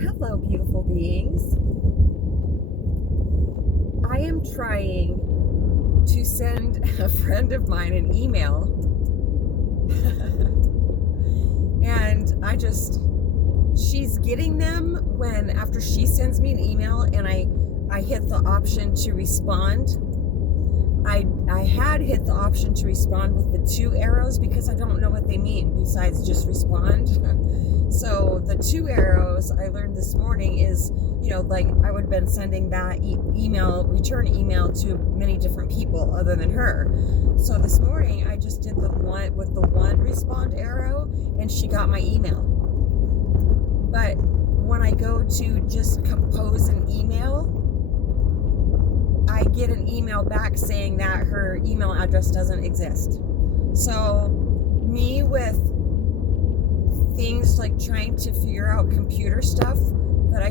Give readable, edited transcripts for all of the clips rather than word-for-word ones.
Hello, beautiful beings. I am trying to send a friend of mine an email. And she's getting them after she sends me an email and I hit the option to respond. I had hit the option to respond with the 2 arrows because I don't know what they mean besides just respond. So the 2 arrows I learned this morning is, like I would have been sending that return email to many different people other than her. So this morning I just did the one with the 1 respond arrow and she got my email. But when I go to just compose an email, I get an email back saying that her email address doesn't exist. So me with things like trying to figure out computer stuff that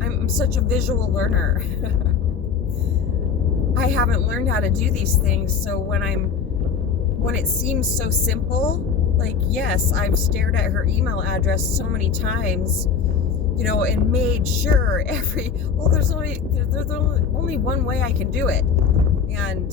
I'm such a visual learner. I haven't learned how to do these things. So when it seems so simple, like, yes, I've stared at her email address so many times, and made sure there's only one way I can do it. And,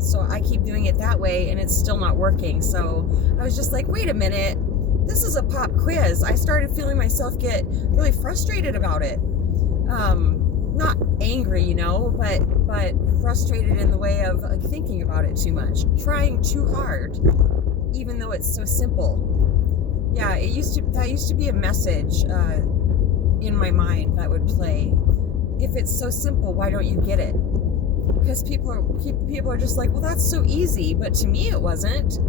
so I keep doing it that way and it's still not working. So I was just like, wait a minute, this is a pop quiz. I started feeling myself get really frustrated about it. Not angry, but frustrated in the way of like thinking about it too much, trying too hard, even though it's so simple. Yeah, that used to be a message, in my mind that would play. If it's so simple, why don't you get it? Because people are just like, well, that's so easy. But to me, it wasn't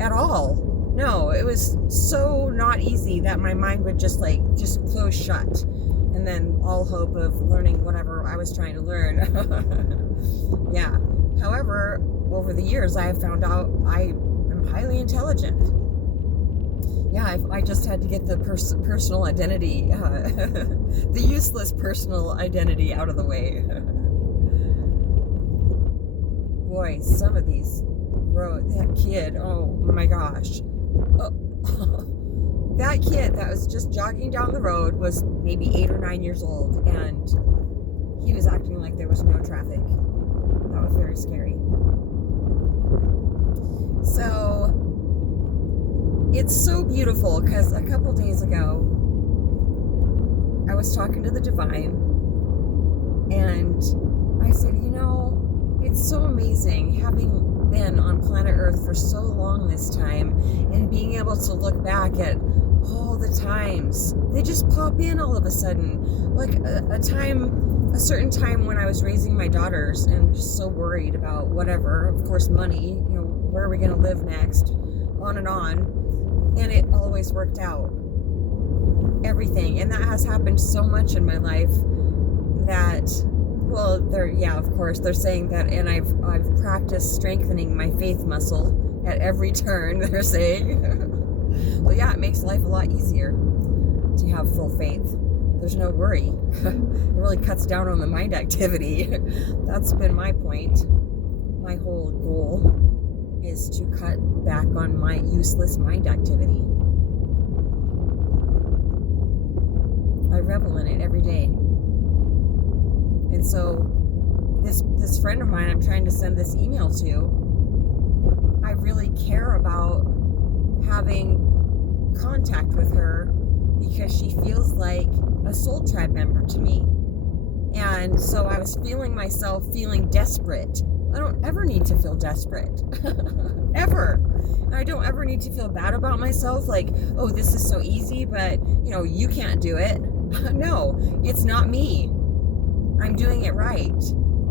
at all. No, it was so not easy that my mind would just close shut. And then all hope of learning whatever I was trying to learn. Yeah. However, over the years, I have found out I am highly intelligent. Yeah, I just had to get the personal identity, the useless personal identity out of the way. Boy, some of these, that kid, oh my gosh. That kid that was just jogging down the road was maybe 8 or 9 years old, and he was acting like there was no traffic. That was very scary. So it's so beautiful because a couple days ago I was talking to the divine and I said, it's so amazing having been on planet Earth for so long this time and being able to look back at all the times. They just pop in all of a sudden, like a certain time when I was raising my daughters and just so worried about whatever, of course, money, where are we going to live next, on and on. And it always worked out. Everything. And that has happened so much in my life that, of course, they're saying that, and I've practiced strengthening my faith muscle at every turn, they're saying. Well, yeah, it makes life a lot easier to have full faith. There's no worry. It really cuts down on the mind activity. That's been my point. My whole goal is to cut back on my useless mind activity. I revel in it every day. And so this friend of mine I'm trying to send this email to, I really care about having contact with her because she feels like a soul tribe member to me. And so I was feeling desperate. I don't ever need to feel desperate. Ever. And I don't ever need to feel bad about myself, like, oh, this is so easy, but, you can't do it. No, it's not me. I'm doing it right.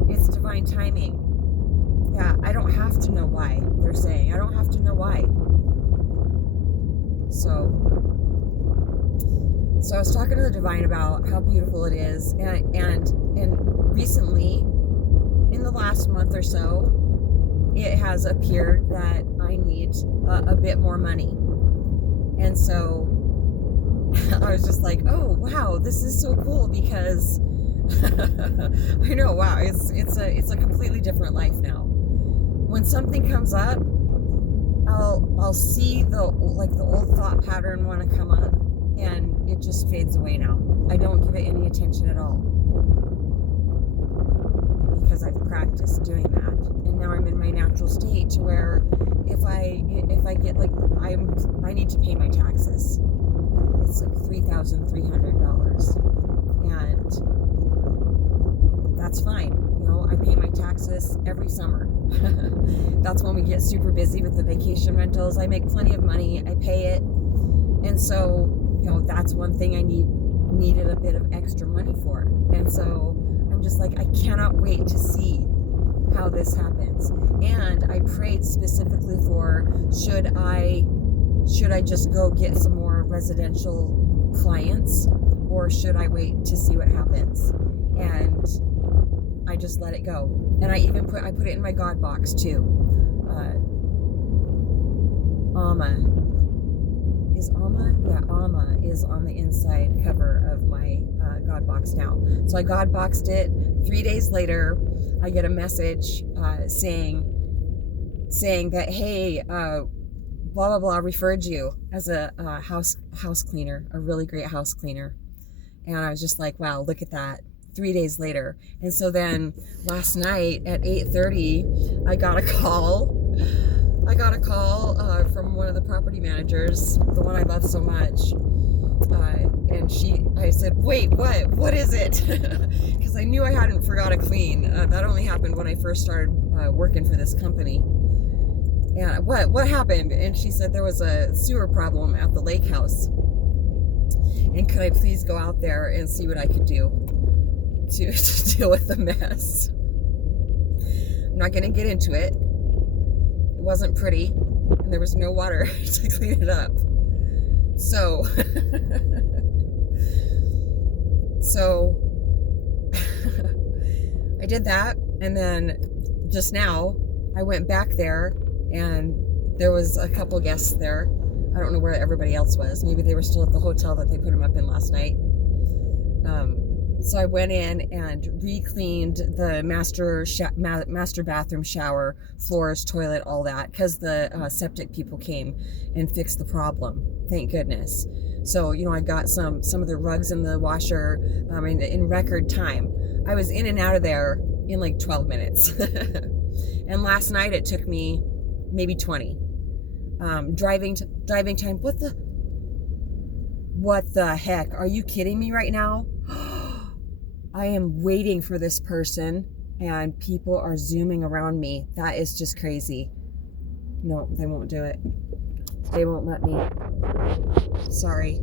It's divine timing. Yeah, I don't have to know why, they're saying. I don't have to know why. So I was talking to the divine about how beautiful it is, and recently, in the last month or so, it has appeared that I need a bit more money. And so I was just like, oh wow, this is so cool because I know, wow, it's a completely different life now. When something comes up, I'll see the old thought pattern want to come up, and it just fades away now. I don't give it any attention at all because I've practiced doing that, and now I'm in my natural state to where if I get like I need to pay my taxes. It's like $3,300, and that's fine. You know, I pay my taxes every summer. That's when we get super busy with the vacation rentals. I make plenty of money. I pay it, and so you know that's one thing I needed a bit of extra money for, and so I'm just like, I cannot wait to see how this happens. And I prayed specifically for should I just go get some more residential clients, or should I wait to see what happens? And I just let it go. And I put it in my God box too. Amma is on the inside cover of my God box now. So I God boxed it. 3 days later, I get a message saying that, hey, blah blah blah referred you as a house cleaner, a really great house cleaner. And I was just like, wow, look at that. 3 days later. And so then last night at 8:30, I got a call from one of the property managers, the one I love so much. And I said, wait, what is it? Because I knew I hadn't forgot to clean. That only happened when I first started working for this company. And what happened? And she said there was a sewer problem at the lake house. And could I please go out there and see what I could do to deal with the mess? I'm not going to get into it. It wasn't pretty, and there was no water to clean it up. So I did that, and then just now I went back there, and there was a couple guests there. I don't know where everybody else was. Maybe they were still at the hotel that they put them up in last night. So I went in and re-cleaned the master bathroom, shower, floors, toilet, all that, because the septic people came and fixed the problem. Thank goodness. So, you know, I got some of the rugs in the washer in record time. I was in and out of there in like 12 minutes. And last night it took me maybe 20. Driving time. What the heck? Are you kidding me right now? I am waiting for this person and people are zooming around me. That is just crazy. No, they won't do it. They won't let me. Sorry.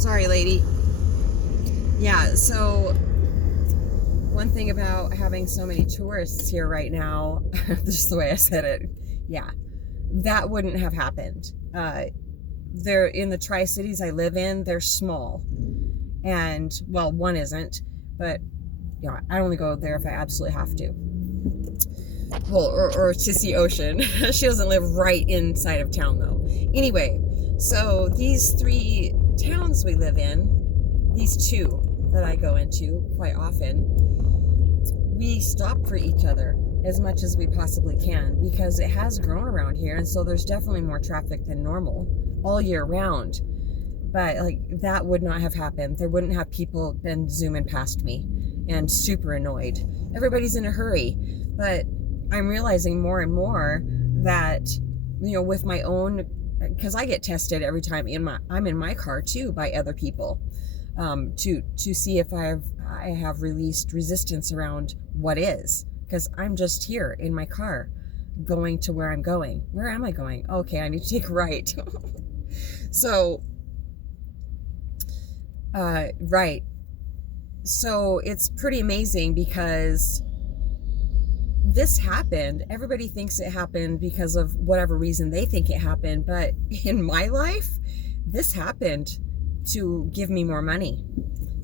Sorry, lady. Yeah, so one thing about having so many tourists here right now, just the way I said it, yeah, that wouldn't have happened. They're in the Tri-Cities I live in, they're small. And, well, one isn't, but, you know, I only go there if I absolutely have to. Well, or to see ocean. She doesn't live right inside of town, though. Anyway, so these 3 towns we live in, these 2 that I go into quite often, we stop for each other as much as we possibly can because it has grown around here, and so there's definitely more traffic than normal all year round. But like that would not have happened. There wouldn't have people been zooming past me and super annoyed. Everybody's in a hurry. But I'm realizing more and more that, you know, with my own, because I get tested every time I'm in my car too by other people, to see if I have released resistance around what is, because I'm just here in my car going to where I'm going. Where am I going? Okay, I need to take a right. So right. So it's pretty amazing because this happened. Everybody thinks it happened because of whatever reason they think it happened. But in my life, this happened to give me more money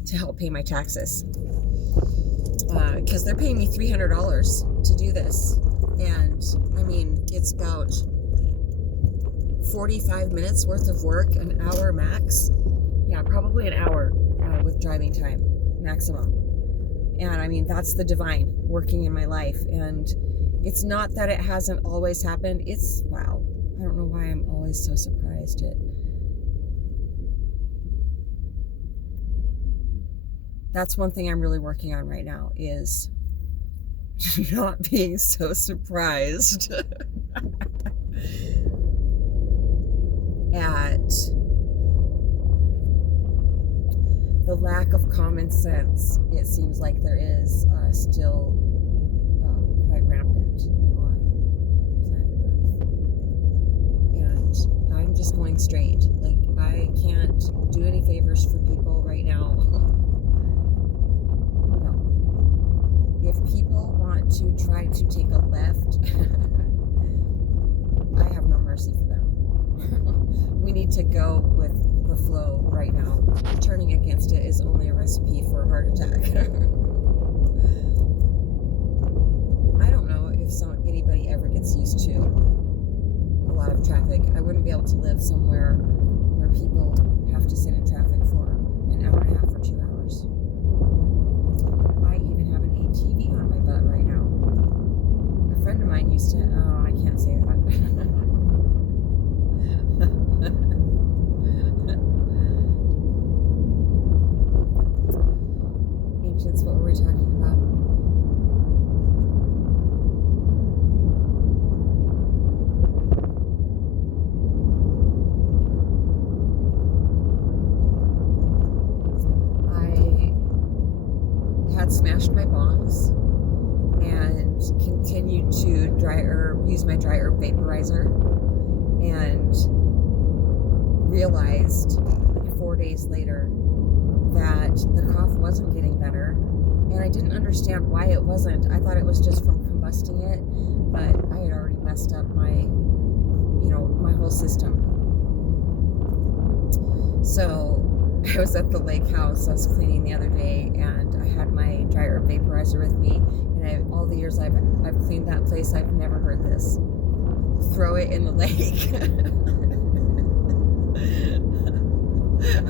to help pay my taxes. Because they're paying me $300 to do this. And I mean, it's about 45 minutes worth of work, an hour max. Yeah, probably an hour with driving time maximum. And I mean, that's the divine working in my life. And it's not that it hasn't always happened. It's, wow, I don't know why I'm always so surprised. realized it. That's one thing I'm really working on right now, is not being so surprised at the lack of common sense it seems like there is still quite rampant on planet Earth. And I'm just going straight. Like, I can't do any favors for people right now. No. If people want to try to take a left, I have no mercy for them. We need to go with the flow right now. Turning against it is only a recipe for a heart attack. I don't know if anybody ever gets used to a lot of traffic. I wouldn't be able to live somewhere where people have to sit in traffic for an hour and a half or 2 hours. I even have an ATV on my butt right now. A friend of mine used to, I can't say that. Ancients, what were we talking about? I had smashed my bongs and continued to use my dry herb vaporizer, and realized like 4 days later that the cough wasn't getting better, and I didn't understand why it wasn't. I thought it was just from combusting it, but I had already messed up my whole system. So I was at the lake house, I was cleaning the other day, and I had my dry herb vaporizer with me, and all the years I've cleaned that place, I've never heard this. Throw it in the lake.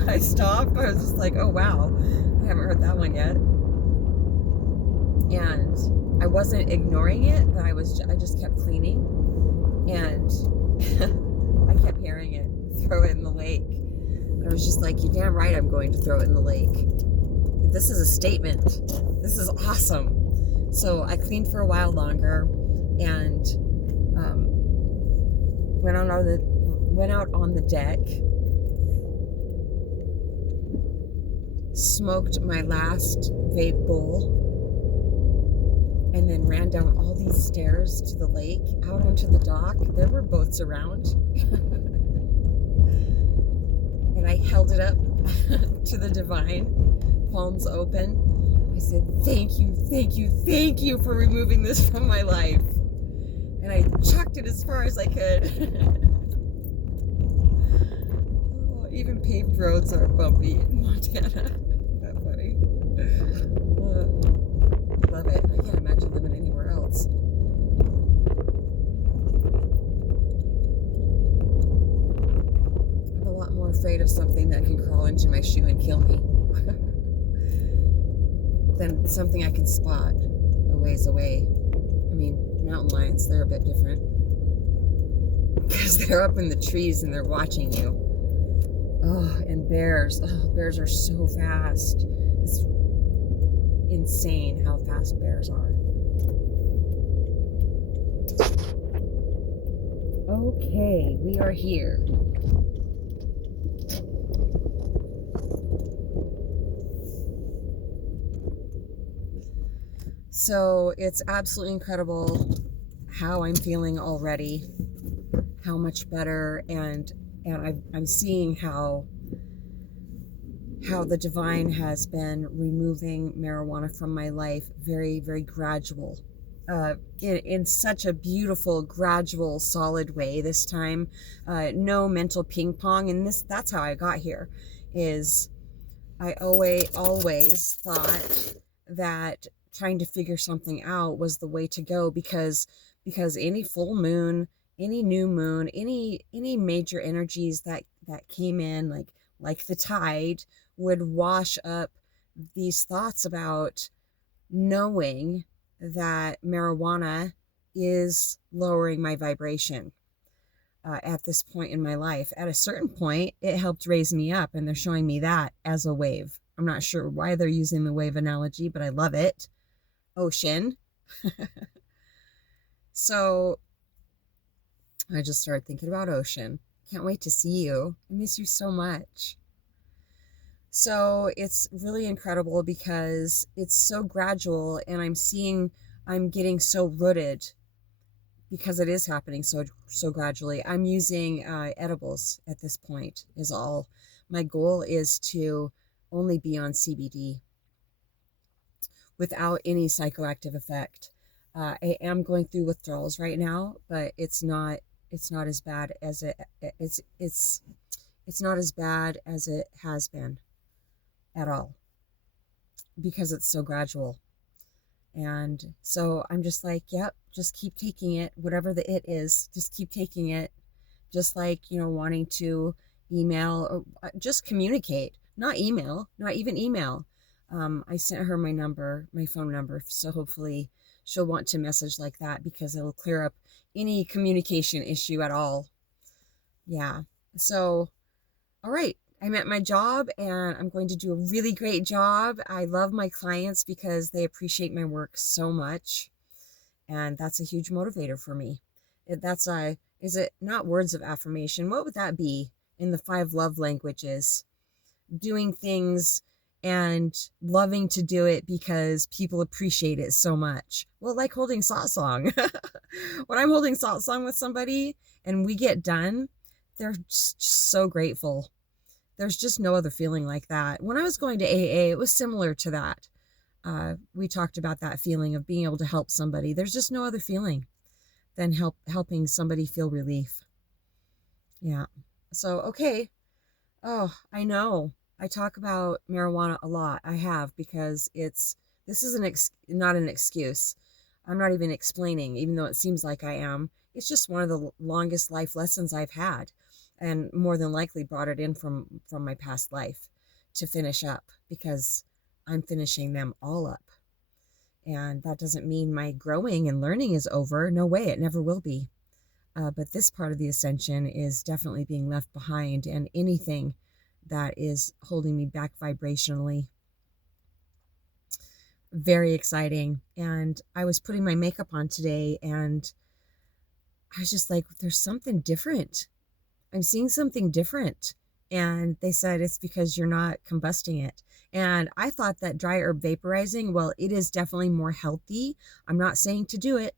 I stopped. I was just like, oh wow, I haven't heard that one yet. And I wasn't ignoring it, but I just kept cleaning, and I kept hearing it, throw it in the lake. And I was just like, you're damn right I'm going to throw it in the lake. This is a statement. This is awesome. So I cleaned for a while longer, and went out on the deck, smoked my last vape bowl, and then ran down all these stairs to the lake, out onto the dock. There were boats around. And I held it up to the divine, palms open. I said, thank you, thank you, thank you for removing this from my life. And I chucked it as far as I could. Oh, even paved roads are bumpy in Montana. Isn't that funny? Love it. I can't imagine living anywhere else. I'm a lot more afraid of something that can crawl into my shoe and kill me than something I can spot a ways away. I mean, mountain lions, they're a bit different, because they're up in the trees and they're watching you. Oh, and bears. Oh, bears are so fast. It's insane how fast bears are. Okay, we are here. So it's absolutely incredible how I'm feeling already, how much better, and I'm seeing how the divine has been removing marijuana from my life very, very gradual, in such a beautiful, gradual, solid way this time. No mental ping pong, and that's how I got here. Is I always thought that trying to figure something out was the way to go, because any full moon, any new moon, any major energies that came in, like the tide, would wash up these thoughts about knowing that marijuana is lowering my vibration. at this point in my life. At a certain point, it helped raise me up, and they're showing me that as a wave. I'm not sure why they're using the wave analogy, but I love it. Ocean. So I just started thinking about ocean. Can't wait to see you. I miss you so much. So it's really incredible because it's so gradual, and I'm getting so rooted because it is happening so gradually. I'm using edibles at this point is all. My goal is to only be on CBD without any psychoactive effect. I am going through withdrawals right now, but it's not as bad as it's not as bad as it has been at all, because it's so gradual. And so I'm just like, yep, just keep taking it, whatever the it is, just keep taking it. Just like, wanting to email or just communicate, not email, not even email. I sent her my phone number. So hopefully she'll want to message like that, because it'll clear up any communication issue at all. Yeah. So, all right. I'm at my job, and I'm going to do a really great job. I love my clients because they appreciate my work so much. And that's a huge motivator for me. Is it not words of affirmation? What would that be in the 5 love languages? Doing things and loving to do it because people appreciate it so much. Well, like holding satsang. When I'm holding satsang with somebody and we get done, they're just so grateful. There's just no other feeling like that. When I was going to AA, it was similar to that. We talked about that feeling of being able to help somebody. There's just no other feeling than helping somebody feel relief. Yeah. So, okay. Oh, I know. I talk about marijuana a lot. I have, because this is not an excuse. I'm not even explaining, even though it seems like I am. It's just one of the longest life lessons I've had, and more than likely brought it in from my past life to finish up, because I'm finishing them all up. And that doesn't mean my growing and learning is over. No way, it never will be. But this part of the ascension is definitely being left behind, and anything that is holding me back vibrationally. Very exciting. And I was putting my makeup on today, and I was just like, there's something different. I'm seeing something different. And they said it's because you're not combusting it. And I thought that dry herb vaporizing, well, it is definitely more healthy. I'm not saying to do it.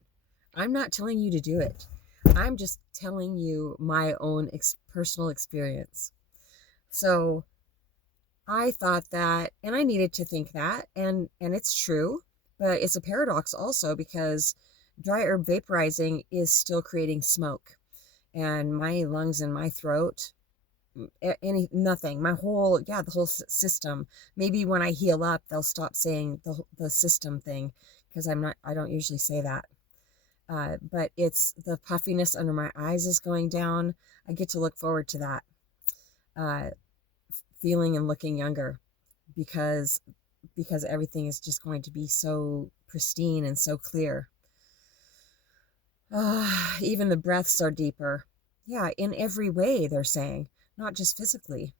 I'm not telling you to do it. I'm just telling you my own personal experience. So I thought that, and I needed to think that, and it's true, but it's a paradox also, because dry herb vaporizing is still creating smoke, and my lungs and my throat, nothing, the whole system. Maybe when I heal up, they'll stop saying the system thing, because I don't usually say that. But it's the puffiness under my eyes is going down. I get to look forward to that. Feeling and looking younger, because everything is just going to be so pristine and so clear. Even the breaths are deeper. Yeah, in every way, they're saying, not just physically.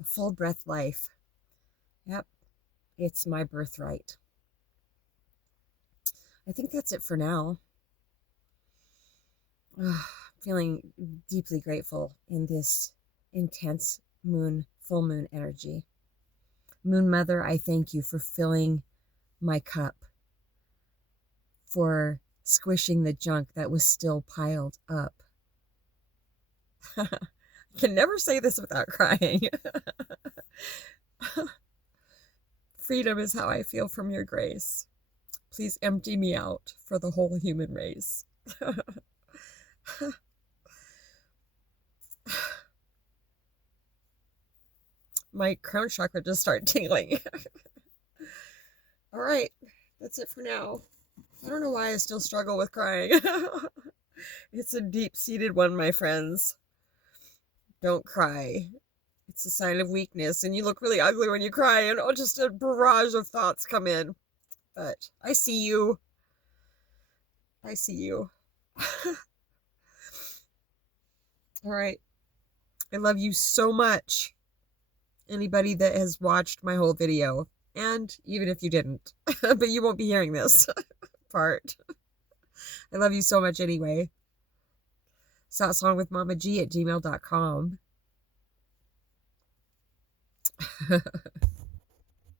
A full breath life. Yep, it's my birthright. I think that's it for now. Feeling deeply grateful in this intense full moon energy. Moon Mother, I thank you for filling my cup, for squishing the junk that was still piled up. I can never say this without crying. Freedom is how I feel from your grace. Please empty me out for the whole human race. My crown chakra just started tingling. All right, that's it for now. I don't know why I still struggle with crying. It's a deep-seated one, my friends. Don't cry. It's a sign of weakness, and you look really ugly when you cry, and just a barrage of thoughts come in. But I see you. I see you. All right. I love you so much. Anybody that has watched my whole video, and even if you didn't, but you won't be hearing this part. I love you so much anyway. satsangwithmamaji@gmail.com.